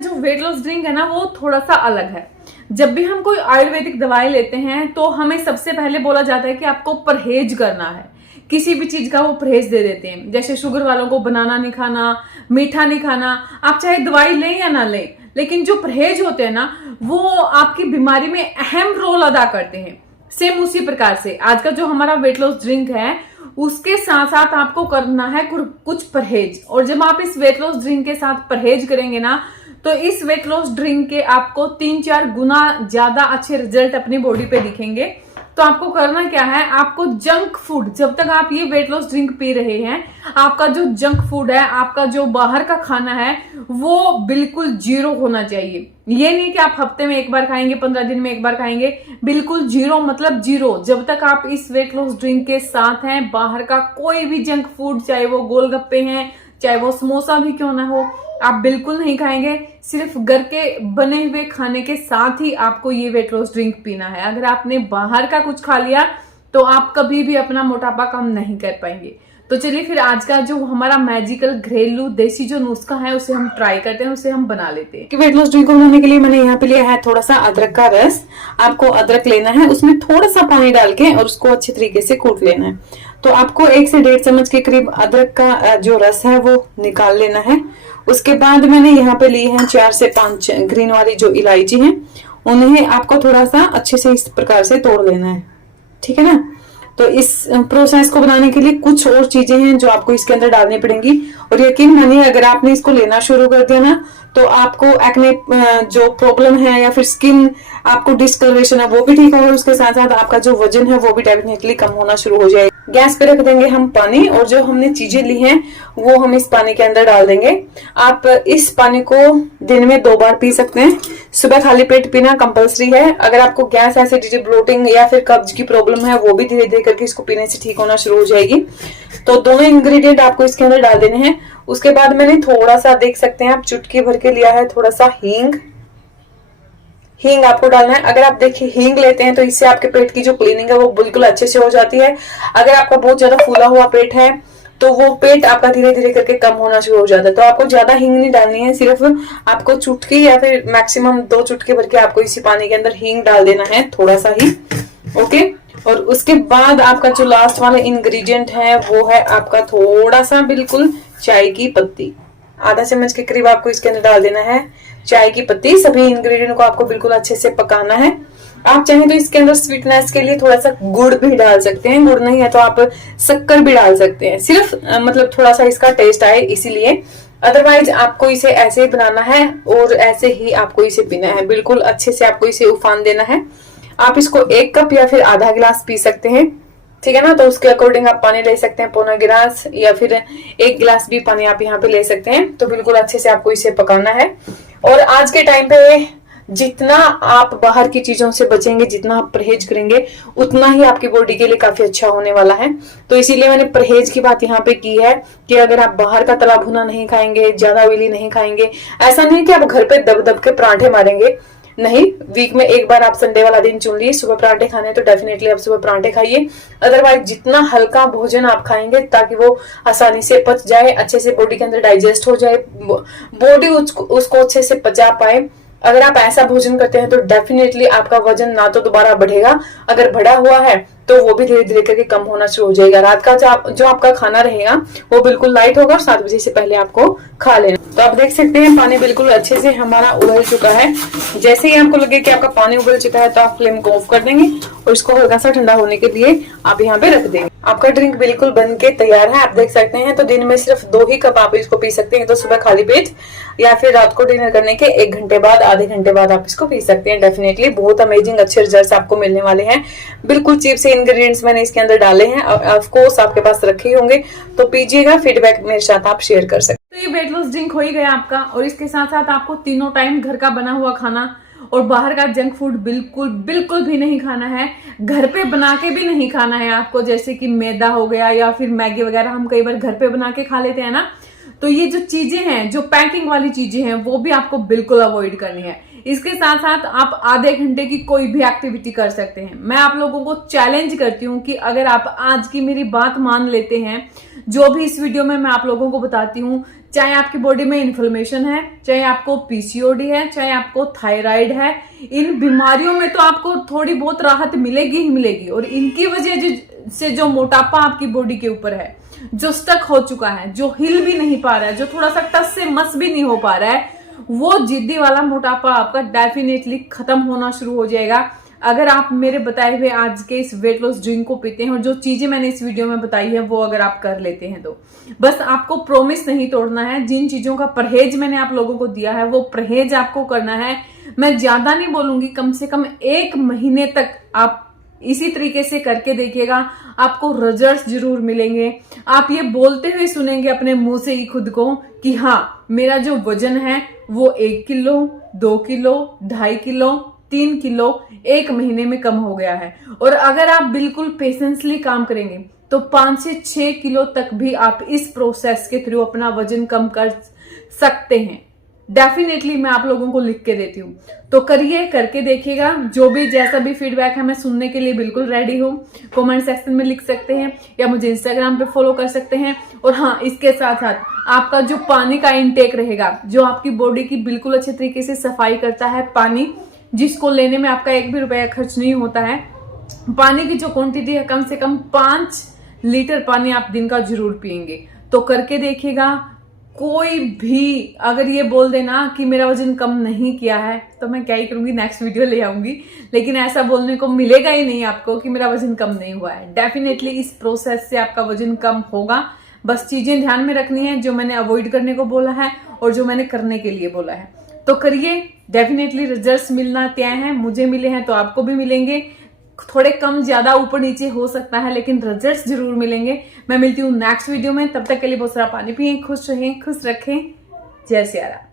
जो weight loss drink है ना वो थोड़ा सा अलग है। जब भी हम कोई आयुर्वेदिक दवाई लेते हैं तो हमें सबसे पहले बोला जाता है कि आपको परहेज करना है, किसी भी चीज का वो परहेज दे देते हैं। जैसे शुगर वालों को बनाना नहीं खाना, मीठा नहीं खाना। आप चाहे दवाई लें या ना लें, लेकिन जो परहेज होते हैं ना वो आपकी बीमारी में अहम रोल अदा करते हैं। सेम उसी प्रकार से आज का जो हमारा वेट लॉस ड्रिंक है उसके साथ साथ आपको करना है कुछ परहेज। और जब आप इस वेट लॉस ड्रिंक के साथ परहेज करेंगे ना तो इस वेट लॉस ड्रिंक के आपको 3-4 गुना ज्यादा अच्छे रिजल्ट अपनी बॉडी पे दिखेंगे। तो आपको करना क्या है, आपको जंक फूड, जब तक आप ये वेट लॉस ड्रिंक पी रहे हैं, आपका जो जंक फूड है, आपका जो बाहर का खाना है वो बिल्कुल जीरो होना चाहिए। ये नहीं कि आप हफ्ते में एक बार खाएंगे, 15 दिन में एक बार खाएंगे, बिल्कुल जीरो मतलब जीरो। जब तक आप इस वेट लॉस ड्रिंक के साथ हैं, बाहर का कोई भी जंक फूड, चाहे वो गोलगप्पे हैं, चाहे वो समोसा भी क्यों ना हो, आप बिल्कुल नहीं खाएंगे। सिर्फ घर के बने हुए खाने के साथ ही आपको ये वेट लॉस ड्रिंक पीना है। अगर आपने बाहर का कुछ खा लिया तो आप कभी भी अपना मोटापा कम नहीं कर पाएंगे। तो चलिए फिर आज का जो हमारा मैजिकल घरेलू देसी जो नुस्खा है उसे हम ट्राई करते हैं, उसे हम बना लेते हैं। वेट लॉस ड्रिंक को बनाने के लिए मैंने यहाँ पे लिया है थोड़ा सा अदरक का रस। आपको अदरक लेना है, उसमें थोड़ा सा पानी डाल के और उसको अच्छे तरीके से कूट लेना है। तो आपको 1 से 1.5 चम्मच के करीब अदरक का जो रस है वो निकाल लेना है। उसके बाद मैंने यहाँ पे ली है 4 से 5 ग्रीन वाली जो इलायची है, उन्हें आपको थोड़ा सा अच्छे से इस प्रकार से तोड़ लेना है, ठीक है ना। तो इस प्रोसेस को बनाने के लिए कुछ और चीजें हैं जो आपको इसके अंदर डालनी पड़ेंगी। और यकीन मानिए अगर आपने इसको लेना शुरू कर दिया ना तो आपको एक्ने जो प्रॉब्लम है या फिर स्किन आपको डिस्कलरेशन है वो भी ठीक होगा। उसके साथ साथ आपका जो वजन है वो भी डेफिनेटली कम होना शुरू हो जाएगा। गैस पे रख देंगे हम पानी और जो हमने चीजें ली हैं वो हम इस पानी के अंदर डाल देंगे। आप इस पानी को दिन में 2 बार पी सकते हैं। सुबह खाली पेट पीना कंपलसरी है। अगर आपको गैस, एसिडिटी, ब्लोटिंग या फिर कब्ज की प्रॉब्लम है वो भी धीरे धीरे करके इसको पीने से ठीक होना शुरू हो जाएगी। तो दोनों इंग्रेडिएंट आपको इसके अंदर डाल देने हैं। उसके बाद मैंने थोड़ा सा, देख सकते हैं आप, चुटकी भर के लिया है थोड़ा सा हींग आपको डालना है। अगर आप देखिए हींग लेते हैं तो इससे आपके पेट की जो क्लीनिंग है वो बिल्कुल अच्छे से हो जाती है। अगर आपका बहुत ज्यादा फूला हुआ पेट है तो वो पेट आपका धीरे धीरे करके कम होना शुरू हो जाता है। तो आपको ज्यादा हींग नहीं डालनी है, सिर्फ आपको चुटकी या फिर मैक्सिमम 2 चुटकी भर के आपको इसी पानी के अंदर हींग डाल देना है, थोड़ा सा ही। ओके, और उसके बाद आपका जो लास्ट वाला इंग्रेडिएंट है वो है आपका थोड़ा सा बिल्कुल चाय की पत्ती। आधा चम्मच के करीब आपको इसके अंदर डाल देना है चाय की पत्ती। सभी इंग्रेडिएंट को आपको बिल्कुल अच्छे से पकाना है। आप चाहें तो इसके अंदर स्वीटनेस के लिए थोड़ा सा गुड़ भी डाल सकते हैं, गुड़ नहीं है तो आप शक्कर भी डाल सकते हैं, सिर्फ मतलब थोड़ा सा इसका टेस्ट आए इसीलिए। अदरवाइज आपको इसे ऐसे ही बनाना है और ऐसे ही आपको इसे पीना है। बिल्कुल अच्छे से आपको इसे उफान देना है। आप इसको 1 कप या फिर आधा गिलास पी सकते हैं, ठीक है ना। तो उसके अकॉर्डिंग आप पानी ले सकते हैं, पौना गिलास या फिर 1 गिलास भी पानी आप यहाँ पे ले सकते हैं। तो बिल्कुल अच्छे से आपको इसे पकाना है। और आज के टाइम पे जितना आप बाहर की चीजों से बचेंगे, जितना आप परहेज करेंगे, उतना ही आपकी बॉडी के लिए काफी अच्छा होने वाला है। तो इसीलिए मैंने परहेज की बात यहाँ पे की है कि अगर आप बाहर का तला भुना नहीं खाएंगे, ज्यादा ऑयली नहीं खाएंगे, ऐसा नहीं कि आप घर पे दब दब के पराठे मारेंगे, नहीं। वीक में 1 बार आप संडे वाला दिन चुन लिए, सुबह पराठे खाने तो डेफिनेटली आप सुबह पराठे खाइए। अदरवाइज जितना हल्का भोजन आप खाएंगे ताकि वो आसानी से पच जाए, अच्छे से बॉडी के अंदर डाइजेस्ट हो जाए, बॉडी उसको अच्छे से पचा पाए, अगर आप ऐसा भोजन करते हैं तो डेफिनेटली आपका वजन ना तो दोबारा बढ़ेगा, अगर बढ़ा हुआ है तो वो भी धीरे धीरे करके कम होना शुरू हो जाएगा। रात का जो आपका खाना रहेगा वो बिल्कुल लाइट होगा और 7 बजे से पहले आपको खा लेना। तो आप देख सकते हैं पानी बिल्कुल अच्छे से हमारा उबल चुका है। जैसे ही आपको लगे कि आपका पानी उबल चुका है तो आप फ्लेम को ऑफ कर देंगे और इसको हल्का सा ठंडा होने के लिए आप यहाँ पे रख देंगे। आपका ड्रिंक बिल्कुल बन के तैयार है, आप देख सकते हैं। तो दिन में सिर्फ 2 ही कप आप इसको पी सकते हैं, तो सुबह खाली पेट या फिर रात को डिनर करने के 1 घंटे बाद, आधे घंटे बाद आप इसको पी सकते हैं। डेफिनेटली बहुत अमेजिंग अच्छे रिजल्ट्स आपको मिलने वाले हैं। बिल्कुल चीप से इंग्रेडिएंट्स मैंने इसके अंदर डाले हैं, ऑफ कोर्स आपके पास रखे होंगे, तो पीजिएगा, फीडबैक मेरे साथ आप शेयर कर सकते हैं। तो ये वेट लॉस ड्रिंक हो ही गया आपका, और इसके साथ साथ आपको तीनों टाइम घर का बना हुआ खाना और बाहर का जंक फूड बिल्कुल बिल्कुल भी नहीं खाना है। घर पे बना के भी नहीं खाना है आपको, जैसे कि मैदा हो गया या फिर मैगी वगैरह हम कई बार घर पे बना के खा लेते हैं ना। तो ये जो चीजें हैं, जो पैकिंग वाली चीजें हैं, वो भी आपको बिल्कुल अवॉइड करनी है। इसके साथ साथ आप आधे घंटे की कोई भी एक्टिविटी कर सकते हैं। मैं आप लोगों को चैलेंज करती हूँ कि अगर आप आज की मेरी बात मान लेते हैं, जो भी इस वीडियो में मैं आप लोगों को बताती हूँ, चाहे आपकी बॉडी में इन्फ्लेमेशन है, चाहे आपको पीसीओडी है, चाहे आपको थायराइड है, इन बीमारियों में तो आपको थोड़ी बहुत राहत मिलेगी ही मिलेगी। और इनकी वजह से जो मोटापा आपकी बॉडी के ऊपर है, जो स्टक हो चुका है, जो हिल भी नहीं पा रहा है, जो थोड़ा सा टस से मस भी नहीं हो पा रहा है, वो जिद्दी वाला मोटापा आपका डेफिनेटली खत्म होना शुरू हो जाएगा अगर आप मेरे बताए हुए आज के इस वेट लॉस ड्रिंक को पीते हैं और जो चीजें मैंने इस वीडियो में बताई है वो अगर आप कर लेते हैं। तो बस आपको प्रॉमिस नहीं तोड़ना है, जिन चीजों का परहेज मैंने आप लोगों को दिया है वो परहेज आपको करना है। मैं ज्यादा नहीं बोलूंगी, कम से कम 1 महीने तक आप इसी तरीके से करके देखिएगा, आपको रिजल्ट्स जरूर मिलेंगे। आप ये बोलते हुए सुनेंगे अपने मुंह से ही खुद को कि हाँ मेरा जो वजन है वो 1 किलो, 2 किलो, 2.5 किलो, 3 किलो 1 महीने में कम हो गया है। और अगर आप बिल्कुल पेशेंसली काम करेंगे तो 5 से 6 किलो तक भी आप इस प्रोसेस के थ्रू अपना वजन कम कर सकते हैं। डेफिनेटली मैं आप लोगों को लिख के देती हूँ, तो करिए, करके देखिएगा। जो भी जैसा भी फीडबैक है मैं सुनने के लिए बिल्कुल रेडी हूँ। कमेंट सेक्शन में लिख सकते हैं या मुझे इंस्टाग्राम पे फॉलो कर सकते हैं। और हाँ, इसके साथ साथ आपका जो पानी का इनटेक रहेगा, जो आपकी बॉडी की बिल्कुल अच्छे तरीके से सफाई करता है, पानी जिसको लेने में आपका 1 भी रुपया खर्च नहीं होता है, पानी की जो क्वांटिटी है कम से कम 5 लीटर पानी आप दिन का जरूर पिएंगे। तो करके देखिएगा। कोई भी अगर ये बोल देना कि मेरा वजन कम नहीं किया है तो मैं क्या ही करूंगी, नेक्स्ट वीडियो ले आऊंगी। लेकिन ऐसा बोलने को मिलेगा ही नहीं आपको कि मेरा वजन कम नहीं हुआ है। डेफिनेटली इस प्रोसेस से आपका वजन कम होगा। बस चीजें ध्यान में रखनी है जो मैंने अवॉइड करने को बोला है और जो मैंने करने के लिए बोला है। तो करिए, डेफिनेटली रिजल्ट्स मिलना तय है। मुझे मिले हैं तो आपको भी मिलेंगे। थोड़े कम ज्यादा ऊपर नीचे हो सकता है लेकिन रिजल्ट्स जरूर मिलेंगे। मैं मिलती हूँ नेक्स्ट वीडियो में, तब तक के लिए बहुत सारा पानी पिए, खुश रहें, खुश रखें। जय सिया राम।